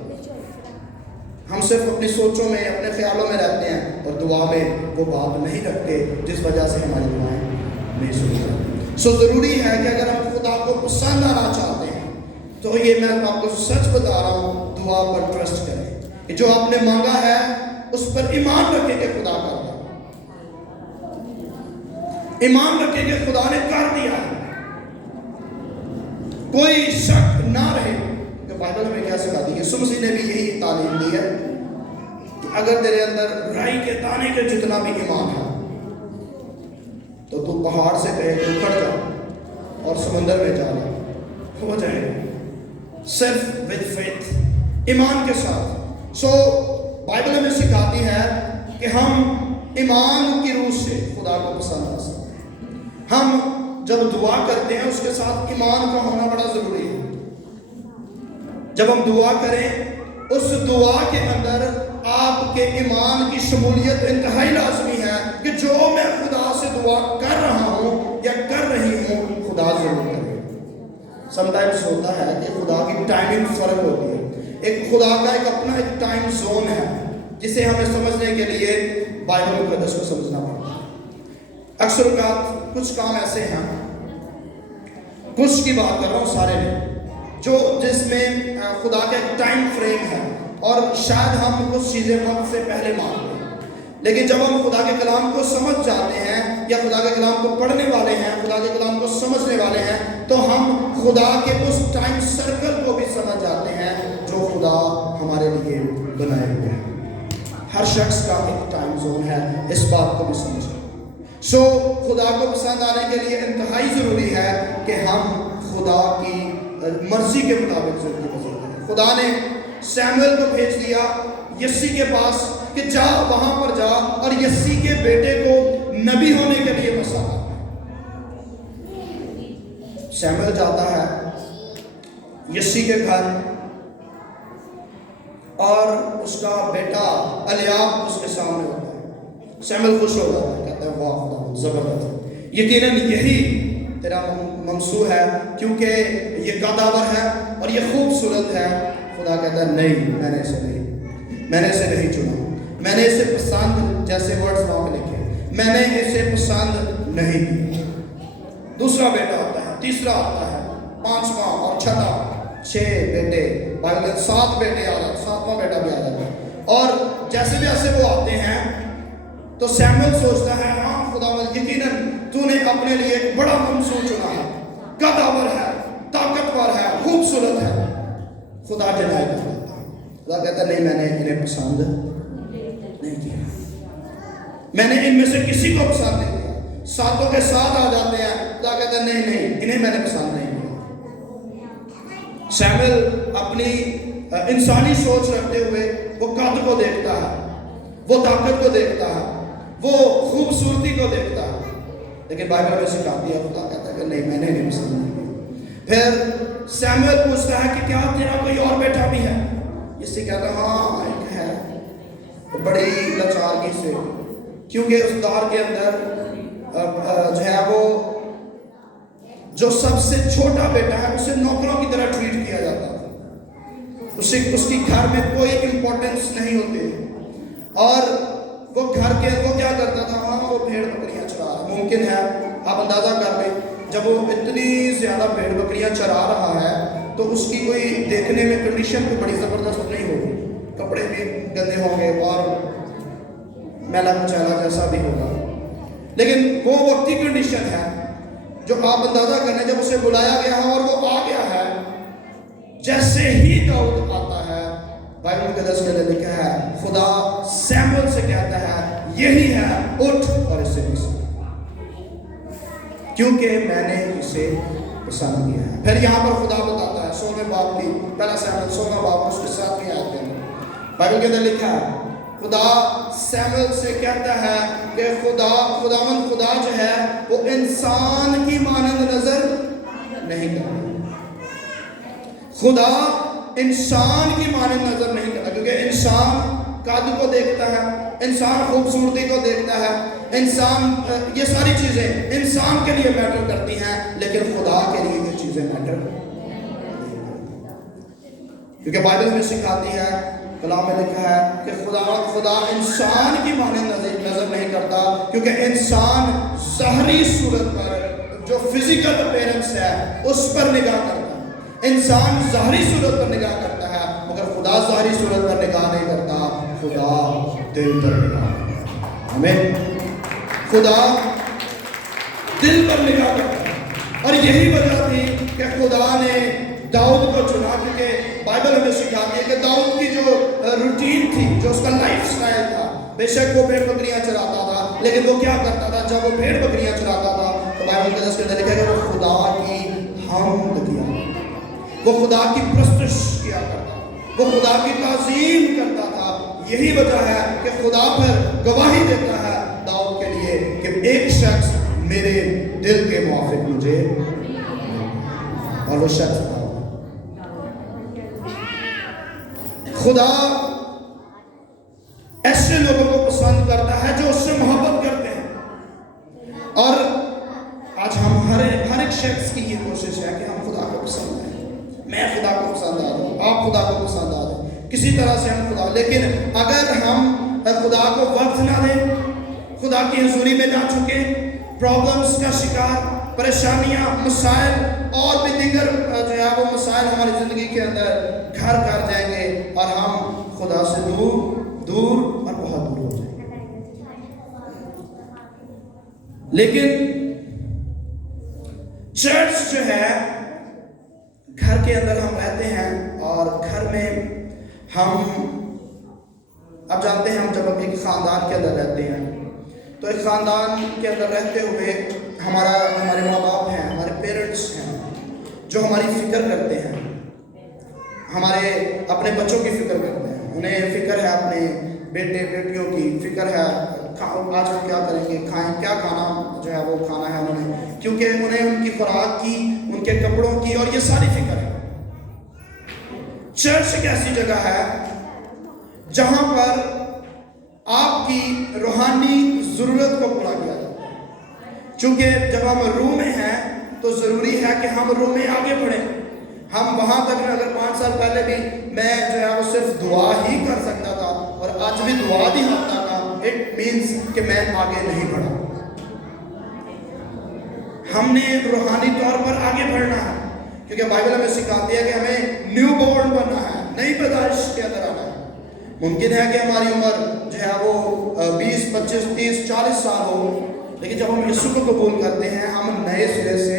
ہم صرف اپنی سوچوں میں، اپنے خیالوں میں رہتے ہیں، اور دعا میں وہ بات نہیں رکھتے، جس وجہ سے ہماری دعائیں نہیں سنی جاتی. ضروری ہے کہ اگر ہم خدا کو پسند آنا چاہتے ہیں، تو یہ میں آپ کو سچ بتا رہا ہوں، دعا پر ٹرسٹ کریں کہ جو آپ نے مانگا ہے اس پر ایمان رکھیں کہ خدا کر دیا. ایمان رکھیں کہ خدا نے کر دیا، کوئی شک نہ رہے. کہ بائبل ہمیں کیا سکھاتی ہے؟ یسوع مسیح نے بھی یہی تعلیم دی ہے کہ اگر تیرے اندر رائی کے دانے کے جتنا بھی ایمان ہے، تو پہاڑ سے کہے کہ اکھڑ جا اور سمندر میں جا رہا ہو جائے گا. صرف with faith، ایمان کے ساتھ. بائبل ہمیں سکھاتی ہے کہ ہم ایمان کی روح سے خدا کو پسند کر سکتے ہیں. ہم جب دعا کرتے ہیں اس کے ساتھ ایمان کا ہونا بڑا ضروری ہے. جب ہم دعا کریں، اس دعا کے اندر آپ کے ایمان کی شمولیت انتہائی لازمی ہے کہ جو میں خدا سے دعا کر رہا ہوں یا کر رہی ہوں، خدا ضرور کرے. سم ٹائمز ہوتا ہے کہ خدا کی ٹائمنگ فرق ہوتی ہے. ایک خدا کا ایک اپنا ایک ٹائم زون ہے جسے ہمیں سمجھنے کے لیے بائبل مقدس کو سمجھنا پڑتا ہے. اکثر اوقات کچھ کام ایسے ہیں، کچھ کی بات کر رہا ہوں، سارے نہیں، جس میں خدا کا ایک ٹائم فریم ہے، اور شاید ہم کچھ چیزیں وقت سے پہلے مان لیں. لیکن جب ہم خدا کے کلام کو سمجھ جاتے ہیں، یا خدا کے کلام کو پڑھنے والے ہیں، خدا کے کلام کو سمجھنے والے ہیں، تو ہم خدا کے اس ٹائم سرکل کو بھی سمجھ جاتے ہیں جو خدا ہمارے لیے بنائے ہوئے ہیں. ہر شخص کا ایک ٹائم زون ہے، اس بات کو بھی سمجھیں. خدا کو پسند آنے کے لیے انتہائی ضروری ہے کہ ہم خدا کی مرضی کے مطابق زندگی گزار کریں. خدا نے سیموئل کو بھیج دیا یسی کے پاس کہ جا وہاں پر جا اور یسی کے بیٹے کو نبی ہونے کے لیے مسا. سیموئل جاتا ہے یسی کے گھر، اور اس کا بیٹا الیاب اس کے سامنے ہوتا ہے. سیموئل خوش ہو جاتا ہے، کہتا ہے واہ خدا زبردست، یقیناً یہی تیرا ممسوح ہے، کیونکہ یہ قداور ہے اور یہ خوبصورت ہے. خدا کہتا ہے نہیں، میں نے اسے نہیں چنا، میں نے اسے پسند، جیسے ورڈز وہاں پہ لکھے، میں نے اسے پسند نہیں کیا. دوسرا بیٹا آتا ہے، تیسرا آتا ہے، 5واں اور 6 بیٹے، 7 بیٹے آ رہے، 7واں بیٹا بھی آ جاتا ہے. اور جیسے جیسے وہ آتے ہیں تو سیموئل سوچتا ہے ہاں خداوند یقیناً تو نے اپنے لیے ایک بڑا منصور چنا ہے، قداور ہے، طاقتور ہے، خوبصورت ہے. خدا ڈینائی کر دیتا ہے. خدا کہتا ہے نہیں، میں نے انہیں پسند نہیں کیا، میں نے ان میں سے کسی کو پسند نہیں کیا. 7 کے 7 آ جاتے ہیں. خدا کہتا ہے نہیں، انہیں میں نے پسند نہیں کیا. سیموئل اپنی انسانی سوچ رکھتے ہوئے وہ قد کو دیکھتا ہے، وہ طاقت کو دیکھتا ہے، وہ خوبصورتی کو دیکھتا ہے. لیکن بائبل میں سکھاتی ہے، خدا کہتا ہے کہ نہیں، میں نے نہیں پسند نہیں کیا. پھر سیموئل پوچھتا ہے کہ کیا تیرا کوئی اور بیٹا بھی ہے؟ اس سے کہتا ہے ہاں ایک ہے. بڑی لاچارگی سے، کیونکہ اس دور کے اندر جو ہے وہ جو سب سے چھوٹا بیٹا ہے اسے نوکروں کی طرح ٹریٹ کیا جاتا تھا، اس کی گھر میں کوئی امپورٹنس نہیں ہوتی، اور وہ گھر کے وہ کیا کرتا تھا، وہاں وہ بھیڑ بکریاں چرا رہا ہے۔ ممکن ہے آپ اندازہ کر لیں، جب وہ اتنی زیادہ بھیڑ بکریاں چرا رہا ہے تو اس کی کوئی دیکھنے میں کنڈیشن بھی بڑی زبردست نہیں ہوگی، کپڑے بھی گندے ہوں گے اور میلا کچیلا جیسا بھی ہوگا، لیکن وہ وقتی کنڈیشن ہے جو آپ اندازہ کریں۔ جب اسے بلایا گیا ہے اور وہ آ گیا ہے، جیسے ہی داؤد آتا ہے، بائبل مقدس کے اندر لکھا ہے خدا سیموئیل سے کہتا ہے یہی ہے، اٹھ اور اسے پسند، کیونکہ میں نے اسے پسند کیا ہے۔ پھر یہاں پر خدا بتاتا ہے 16 باب کی، پہلا سیموئیل 16 باب اس کے ساتھ میں آتے ہیں، بائبل کے اندر لکھا ہے خدا سیموئیل سے کہتا ہے کہ خداوند خدا جو ہے وہ انسان کی مانند نظر نہیں کرتا، خدا انسان کی مانند نظر نہیں کرتا، کیونکہ انسان قد کو دیکھتا ہے، انسان خوبصورتی کو دیکھتا ہے، انسان یہ ساری چیزیں انسان کے لیے میٹر کرتی ہیں، لیکن خدا کے لیے یہ چیزیں میٹر نہیں کرتی، کیونکہ بائبل ہمیں سکھاتی ہے، کلام میں لکھا ہے کہ خدا انسان کی مانند نظر نہیں کرتا، کیونکہ انسان ظاہری صورت پر جو فزیکل اپیرنس ہے اس پر نگاہ کرتا ہے، انسان ظاہری صورت پر نگاہ کرتا ہے، مگر خدا ظاہری صورت پر نگاہ نہیں کرتا، خدا دل پر نگاہ کرتا ہے، آمین، خدا دل پر نگاہ کرتا ہے۔ اور یہی وجہ تھی کہ خدا نے داؤد کو چنا، کیونکہ بائبل ہمیں سکھاتی ہے کہ داؤد کی جو روٹین تھی، جو اس کا لائف سٹائل تھا، بے شک وہ بھیڑ بکریاں چراتا تھا، لیکن وہ کیا کرتا تھا جب وہ بھیڑ بکریاں چراتا تھا تو بائبل کے اندر لکھا ہے کہ وہ خدا کی حمد کیا، وہ خدا کی پرستش کیا کرتا تھا، وہ خدا کی تعظیم کرتا تھا۔ یہی وجہ ہے کہ خدا پھر گواہی دیتا ہے داؤد کے لیے کہ ایک شخص میرے دل کے موافق مجھے، اور وہ شخص تھا خدا ایسے لوگوں کو پسند کرتا ہے جو اس سے محبت کرتے ہیں، اور آج ہم ہر ایک شخص کی یہ کوشش ہے کہ ہم خدا کو پسند کریں، میں خدا کو پسند آ جاؤں، آپ خدا کو پسند آ جائیں، کسی طرح سے ہم خدا، لیکن اگر ہم خدا کو وقت نہ دیں، خدا کی حضوری میں نہ چکے، پرابلمز کا شکار، پریشانیاں، مسائل اور بھی دیگر جو ہے وہ مسائل ہماری زندگی کے اندر گھر کر جائیں گے، اور ہم خدا سے دور اور بہت دور ہو جائیں گے۔ لیکن چرچ جو ہے گھر کے اندر ہم رہتے ہیں، اور گھر میں ہم اب جانتے ہیں، ہم جب ایک خاندان کے اندر رہتے ہیں تو ایک خاندان کے اندر رہتے ہوئے ہمارے ماں باپ ہیں، ہمارے پیرنٹس ہیں جو ہماری فکر کرتے ہیں، ہمارے اپنے بچوں کی فکر کرتے ہیں، انہیں فکر ہے اپنے بیٹے بیٹیوں کی، فکر ہے آج ہم کیا کریں گے، کھائیں کیا کھانا جو ہے وہ کھانا ہے انہیں، کیونکہ انہیں ان کی خوراک کی، ان کے کپڑوں کی، اور یہ ساری فکر ہے۔ چرچ ایک ایسی جگہ ہے جہاں پر آپ کی روحانی ضرورت کو پورا کیا جاتا ہے، چونکہ جب ہم روح میں ہیں تو ضروری ہے کہ ہم روح میں آگے بڑھیں۔ ہم وہاں تک میں اگر 5 سال پہلے بھی میں جو ہے وہ صرف دعا ہی کر سکتا تھا، اور آج بھی دعا نہیں ہوتا تھا، اٹ مینس کہ میں آگے نہیں بڑھا۔ ہم نے روحانی طور پر آگے بڑھنا ہے، کیونکہ بائبل ہمیں سکھاتی ہے کہ ہمیں نیو بورن بننا ہے، نئی پیدائش کے اندر آنا ہے۔ ممکن ہے کہ ہماری عمر جو ہے وہ 20 25 30 40 سال ہو، لیکن جب ہم یسوع کو قبول کرتے ہیں ہم نئے سرے سے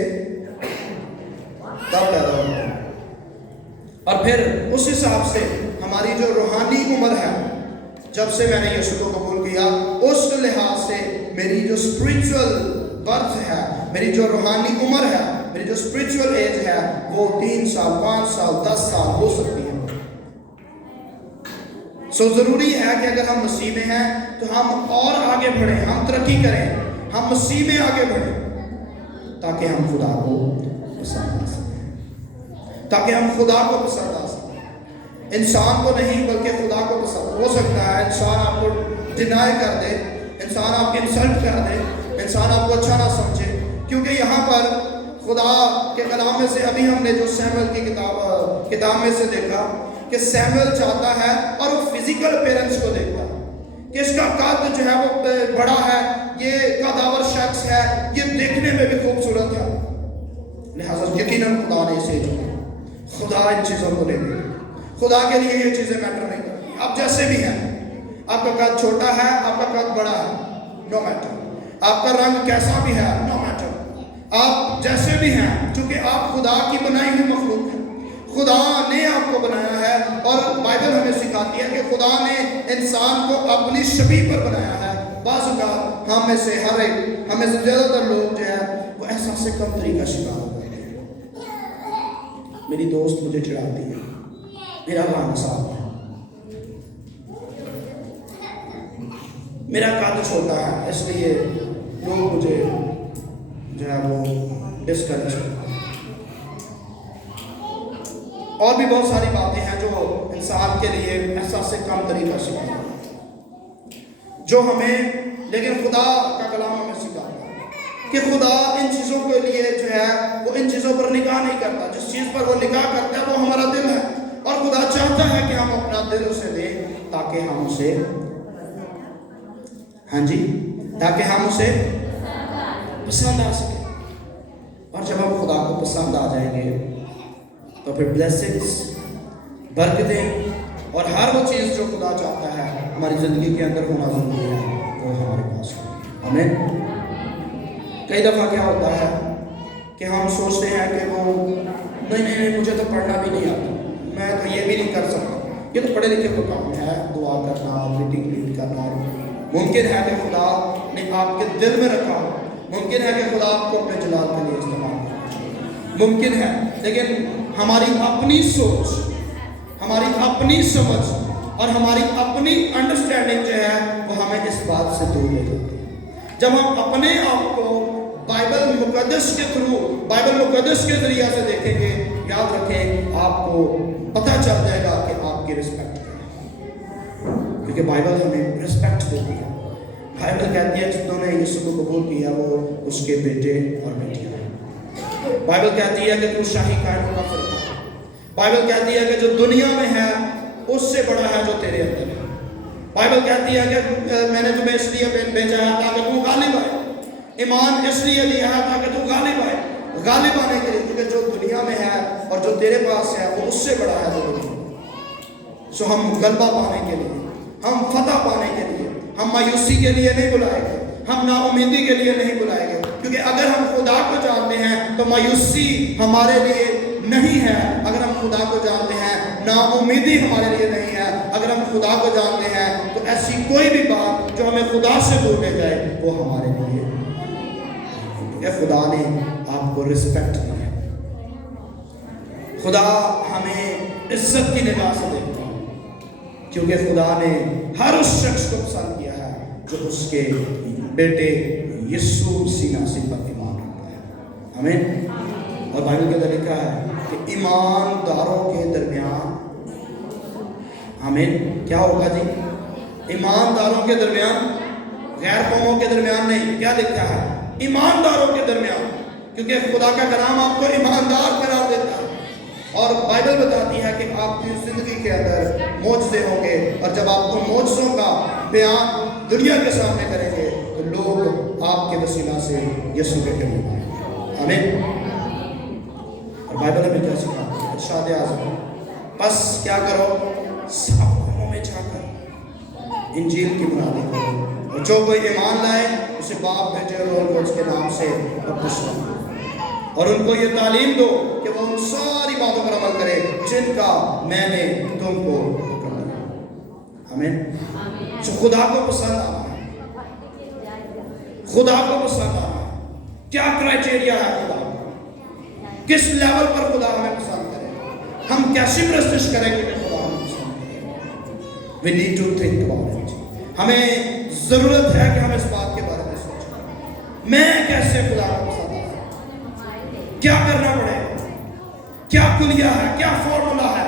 تب پیدا ہوتے ہیں، اور پھر اس حساب سے ہماری جو روحانی عمر ہے، جب سے میں نے یسوع کو قبول کیا، اس لحاظ سے میری جو اسپرچول برتھ ہے، میری جو روحانی عمر ہے، میری جو اسپرچول ایج ہے، وہ 3 سال 5 سال 10 سال ہو سکتی ہے۔ سو ضروری ہے کہ اگر ہم مسیح میں ہیں تو ہم اور آگے بڑھیں، ہم ترقی کریں، ہم مسیح میں آگے بڑھیں، تاکہ ہم خدا کو پسند آ سکیں، تاکہ ہم خدا کو پسند آ سکیں۔ انسان کو نہیں بلکہ خدا کو پسند ہو سکتا ہے انسان آپ کو ڈینائی کر دے، انسان آپ کی انسلٹ کر دے، انسان آپ کو اچھا نہ سمجھے، کیونکہ یہاں پر خدا کے کلام میں سے ابھی ہم نے جو سیموئیل کی کتاب میں سے دیکھا کہ سیموئیل چاہتا ہے اور وہ فزیکل اپیرنس کو دیکھتا ہے کہ اس کا قد جو ہے وہ بڑا ہے، یہ قداور شخص ہے، یہ دیکھنے میں بھی خوبصورت ہے، لہٰذا یقیناً خدا نے اسے چنا۔ خدا ان چیزوں کو نہیں دیکھتا، خدا کے لیے یہ چیزیں میٹر نہیں کرتی۔ آپ جیسے بھی ہیں، آپ کا قد چھوٹا ہے، آپ کا قد بڑا ہے، نو میٹر، آپ کا رنگ کیسا بھی ہے، نو میٹر، آپ جیسے بھی ہیں، چونکہ آپ خدا کی بنائی ہوئی مخلوق ہیں، خدا نے آپ کو بنایا ہے، اور بائبل ہمیں سکھاتی ہے کہ خدا نے انسان کو اپنی شبیہ پر بنایا ہے۔ بعض اوقات ہم میں سے ہر ایک، ہمیں سے زیادہ تر لوگ جو ہے وہ احساس کمتری کا شکار ہو گئے ہیں۔ میری دوست مجھے چڑھاتی ہے، میرا رنگ صاف ہے، میرا قد چھوٹا ہے، اس لیے لوگ مجھے جو ہے وہ ڈسکریج کرتے ہیں۔ اور بھی بہت ساری باتیں ہیں جو انسان کے لیے احساس کمتری کا شکار ہے، جو ہمیں، لیکن خدا کا کلام ہمیں سکھاتا ہے کہ خدا ان چیزوں کے لیے جو ہے وہ ان چیزوں پر نگاہ نہیں کرتا، جس چیز پر وہ نگاہ کرتا ہے وہ ہمارا دل ہے، اور خدا چاہتا ہے کہ ہم اپنا دل اسے دیں تاکہ ہم اسے، ہاں جی، تاکہ ہم اسے پسند آ سکے۔ اور جب ہم خدا کو پسند آ جائیں گے تو پھر بلیسنگز، برکتیں اور ہر وہ چیز جو خدا چاہتا ہے ہماری زندگی کے اندر ہونا ضروری ہے وہ ہمارے پاس ہے۔ ہمیں کئی دفعہ کیا ہوتا ہے کہ ہم سوچتے ہیں کہ وہ نہیں مجھے تو پڑھنا بھی نہیں آتا، میں تو یہ بھی نہیں کر سکتا، یہ تو پڑھے لکھے کو کام ہے، دعا کرنا، میٹنگ لیڈ کرنا۔ ممکن ہے کہ خدا نے آپ کے دل میں رکھا ہو، ممکن ہے کہ خدا آپ کو اپنے جلال کے لیے استعمال کرے، ممکن ہے، لیکن ہماری اپنی سوچ، ہماری اپنی سمجھ اور ہماری اپنی انڈرسٹینڈنگ جو ہے وہ ہمیں اس بات سے دور لے جاتی ہے۔ جب ہم اپنے آپ کو بائبل مقدس کے تھرو، بائبل مقدس کے ذریعہ سے دیکھیں گے، یاد رکھیں آپ کو پتہ چل جائے گا کہ آپ کی رسپیکٹ کیا ہے، کیونکہ بائبل ہمیں رسپیکٹ دیتی ہے۔ بائبل کہتی ہے جنہوں نے یسوع کو قبول کیا وہ اس کے بیٹے اور بیٹیاں ہیں۔ بائبل کہتی ہے کہ تو شاہی کائنات کا فرد ہے۔ بائبل کہتی ہے کہ جو دنیا میں ہے اس سے بڑا ہے جو تیرے اندر ہے۔ بائبل کہتی ہے کہ میں نے تمہیں اس لیے بھیجا ہے تاکہ تو غالب آئے، ایمان اس لیے لیا ہے تاکہ تو غالب آئے، غالب آنے کے لیے، کیونکہ جو دنیا میں ہے اور جو تیرے پاس ہے وہ اس سے بڑا ہے جو دنیا میں۔ سو ہم غلبہ پانے کے لیے، ہم فتح پانے کے لیے، ہم مایوسی کے لیے نہیں بلائے گئے، ہم نا امیدی کے لیے نہیں بلائے گئے، کیونکہ اگر ہم خدا کو جانتے ہیں تو مایوسی ہمارے لیے نہیں ہے، اگر ہم خدا کو جانتے ہیں نا امیدی ہمارے لیے نہیں ہے، اگر ہم خدا کو جانتے ہیں تو ایسی کوئی بھی بات جو ہمیں خدا سے دور لے جائے وہ ہمارے لیے، کیونکہ خدا نے آپ کو رسپیکٹ دی ہے، خدا ہمیں عزت کی نگاہ سے دیکھتا ہے، کیونکہ خدا نے ہر اس شخص کو پسند کیا ہے جو اس کے بیٹے یسوع مسیح پر ایمان رکھتا ہے۔ آمین۔ اور بائبل کے اندر لکھا ہے کہ ایمانداروں کے درمیان، آمین، کیا ہوگا جی؟ ایمانداروں کے درمیان، غیر قوموں کے درمیان نہیں، کیا لکھا ہے؟ ایمانداروں کے درمیان، کیونکہ خدا کا کلام آپ کو ایماندار قرار دیتا ہے، اور بائبل بتاتی ہے کہ آپ کی زندگی کے اندر معجزے ہوں گے، اور جب آپ کو معجزوں کا بیان دنیا کے سامنے کریں گے تو لوگ آپ کے وسیلہ سے یسوع کے قریب آئیں گے۔ آمین۔ اور بائبل ہمیں کیا سکھاتی ہے؟ ارشاد اعظم، پس کیا کرو؟ سب قوموں میں جا کر انجیل کی منادی کرو، اور جو کوئی ایمان لائے اسے باپ بیٹے اور روح القدس کے نام سے بپتسمہ، اور ان کو یہ تعلیم دو کہ وہ ان ساری باتوں پر عمل کرے جن کا میں نے تم کو حکم دیا۔ آمین۔ جو خدا کو پسند آنا ہے، خدا کو پسند آنا ہے، کیا کرائٹیریا ہے خدا کا؟ کس لیول پر خدا ہمیں پسند کرے؟ ہم کیسی پرستش کریں گے کہ خدا ہمیں پسند کرے؟ We need to think about it۔ ہمیں ضرورت ہے کہ ہم اس بات کے بارے میں سوچیں، میں کیسے خدا کو پسند آتا، کیا کرنا پڑے گا، کیا کلیہ ہے، کیا فارمولا ہے؟